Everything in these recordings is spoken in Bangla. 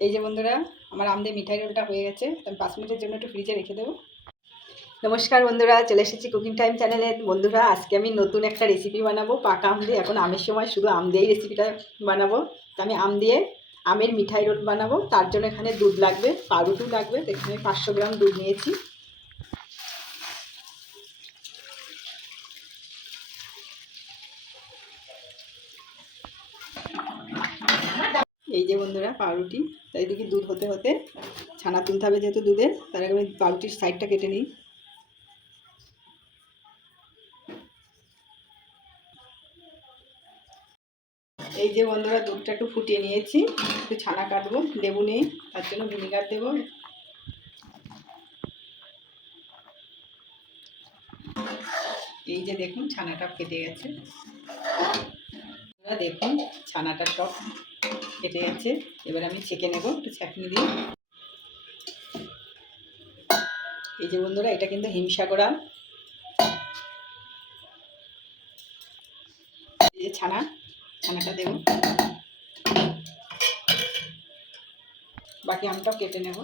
এই যে বন্ধুরা, আমার আম দিয়ে মিঠাই রোলটা হয়ে গেছে। আমি 5 মিনিটের জন্য একটু ফ্রিজে রেখে দেবো। নমস্কার বন্ধুরা, চলে এসেছি কুকিং টাইম চ্যানেলে। বন্ধুরা, আজকে আমি নতুন একটা রেসিপি বানাবো পাকা আম দিয়ে। এখন আমের সময় শুধু আম দিয়েই রেসিপিটা বানাবো। তো আমি আম দিয়ে আমের মিঠাই রোল বানাবো। তার জন্য এখানে দুধ লাগবে, পাউরুটি লাগবে। তো এখানে 500 গ্রাম দুধ নিয়েছি। এই যে বন্ধুরা পাউরুটি, তাই এদিকে দুধ হতে হতে ছানা তুলতে হবে যেহেতু দুধের, তার আগে আমি পাউরুটির সাইডটা কেটে নিই। এই যে বন্ধুরা, দুধটা একটু ফুটিয়ে নিয়েছি। একটু ছানা কাটবো, লেবু নেই তার জন্য ভিনিগার দেবো। এই যে দেখুন ছানাটা কেটে গেছে। দেখুন ছানাটা সব কেটে গেছে। এবার আমি ছেঁকে নেব একটু ছাঁকনি দিয়ে। এই যে বন্ধুরা, এটা কিন্তু হিমসাগর আম। এই যে ছানাটা দেব, বাকি আমটাও কেটে নেব।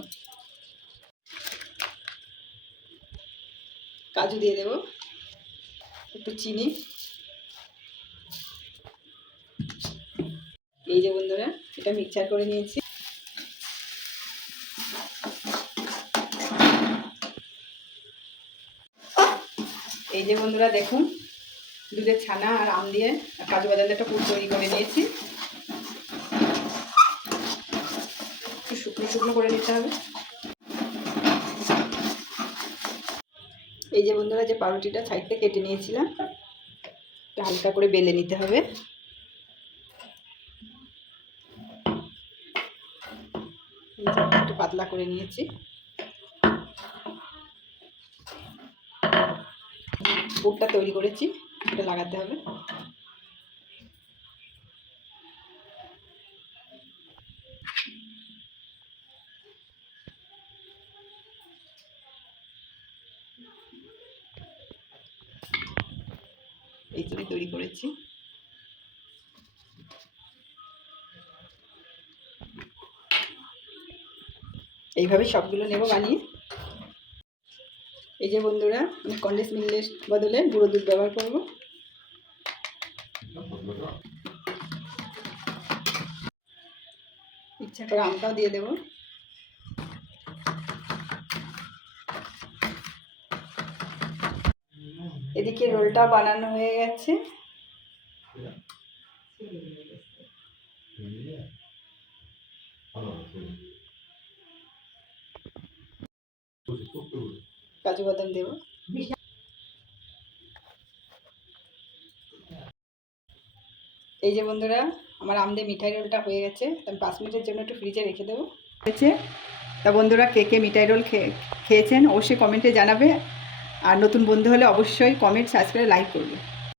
কাজু দিয়ে দেব, একটু চিনি। এই যে বন্ধুরা, এটা মিক্সচার করে নিয়েছি। এই যে বন্ধুরা দেখুন, দুধের ছানা আর আম দিয়ে কাজু বাদামের একটা পুর তৈরি করে নিয়েছি। একটু শুকনো শুকনো করে নিতে হবে। এই যে বন্ধুরা, যে পাউরুটিটা সাইডে কেটে নিয়েছিলাম, হালকা করে বেলে নিতে হবে। একটু পাতলা করে নিয়েছি। পুরটা তৈরি করেছি, এটা লাগাতে হবে। এই করে তৈরি করেছি। এইভাবে সবগুলো নেব বানিয়ে। এই যে বন্ধুরা, আমি কন্ডেন্স মিল্কের বদলে গুঁড়ো দুধ ব্যবহার করব। ইচ্ছা করে আমটাও দিয়ে দেব। এদিকে রোলটা বানানো হয়ে গেছে। কাজু বাদাম দেব। এই যে বন্ধুরা, আমার আম দিয়ে মিঠাই রোলটা হয়ে গেছে। আমি 5 মিনিটের জন্য একটু ফ্রিজে রেখে দেবো। হয়েছে। তা বন্ধুরা, কে কে মিঠাই রোল খেয়েছেন অবশ্যই কমেন্টে জানাবে। আর নতুন বন্ধু হলে অবশ্যই কমেন্ট সাবস্ক্রাইব লাইক করবে।